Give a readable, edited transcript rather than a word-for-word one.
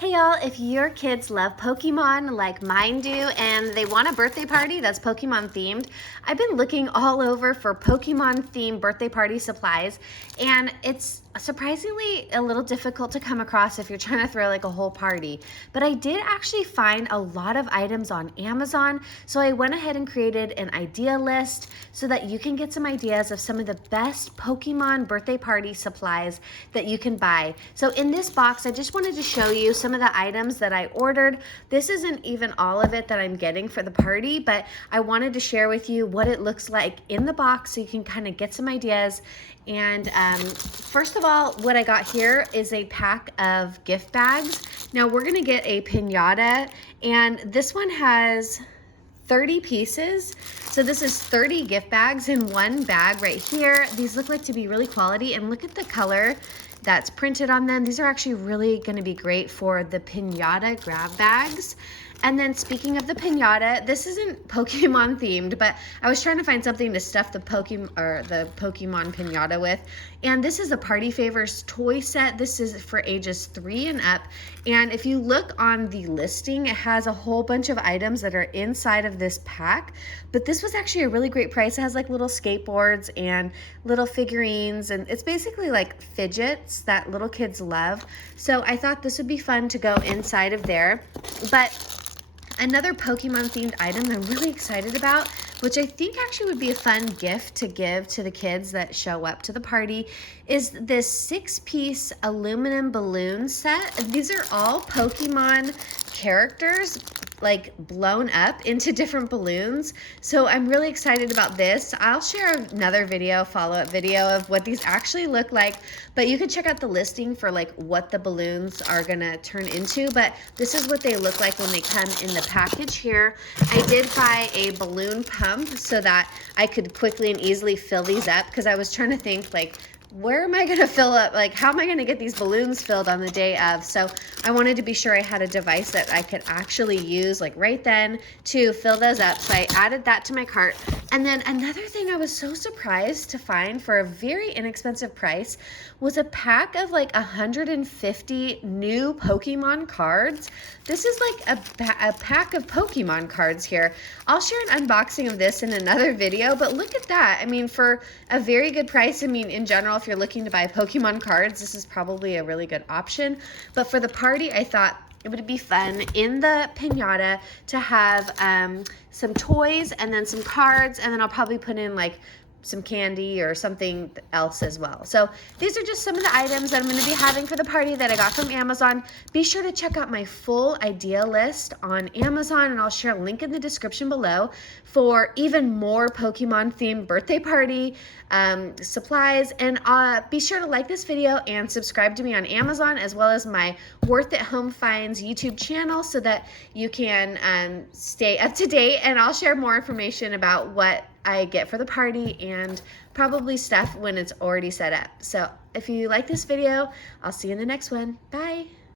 Hey y'all, if your kids love Pokemon like mine do and they want a birthday party that's Pokemon themed, I've been looking all over for Pokemon themed birthday party supplies, and it's surprisingly a little difficult to come across if you're trying to throw like a whole party. But I did actually find a lot of items on Amazon, so I went ahead and created an idea list so that you can get some ideas of some of the best Pokemon birthday party supplies that you can buy. So in this box, I just wanted to show you some of the items that I ordered. This isn't even all of it that I'm getting for the party, but I wanted to share with you what it looks like in the box so you can kind of get some ideas. And first of all, what I got here is a pack of gift bags. Now we're gonna get a piñata, and this one has 30 pieces. So this is 30 gift bags in one bag right here. These look like to be really quality, and look at the color that's printed on them. These are actually really gonna be great for the piñata grab bags. And then speaking of the piñata, this isn't Pokemon themed, but I was trying to find something to stuff the Pokemon piñata with. And this is a Party Favors toy set. This is for ages 3 and up. And if you look on the listing, it has a whole bunch of items that are inside of this pack. But this was actually a really great price. It has like little skateboards and little figurines, and it's basically like fidgets that little kids love. So I thought this would be fun to go inside of there. But another Pokemon themed item I'm really excited about, which I think actually would be a fun gift to give to the kids that show up to the party, is this 6-piece aluminum balloon set. These are all Pokemon characters like blown up into different balloons. So I'm really excited about this. I'll share another video, follow-up video of what these actually look like, but you can check out the listing for like what the balloons are gonna turn into. But this is what they look like when they come in the package here. I did buy a balloon pump so that I could quickly and easily fill these up, because I was trying to think like, where am I gonna fill up? Like, how am I gonna get these balloons filled on the day of? So I wanted to be sure I had a device that I could actually use like right then to fill those up. So I added that to my cart. And then another thing I was so surprised to find for a very inexpensive price was a pack of like 150 new Pokemon cards. This is like a pack of Pokemon cards here. I'll share an unboxing of this in another video, but look at that. I mean, for a very good price, I mean, in general, if you're looking to buy Pokemon cards, this is probably a really good option. But for the party, I thought it would be fun in the piñata to have some toys and then some cards, and then I'll probably put in like some candy or something else as well. So these are just some of the items that I'm going to be having for the party that I got from Amazon. Be sure to check out my full idea list on Amazon, and I'll share a link in the description below for even more Pokemon themed birthday party supplies. And be sure to like this video and subscribe to me on Amazon, as well as my Worth It Home Finds YouTube channel, so that you can stay up to date, and I'll share more information about what I get for the party and probably stuff when it's already set up. So if you like this video, I'll see you in the next one. Bye.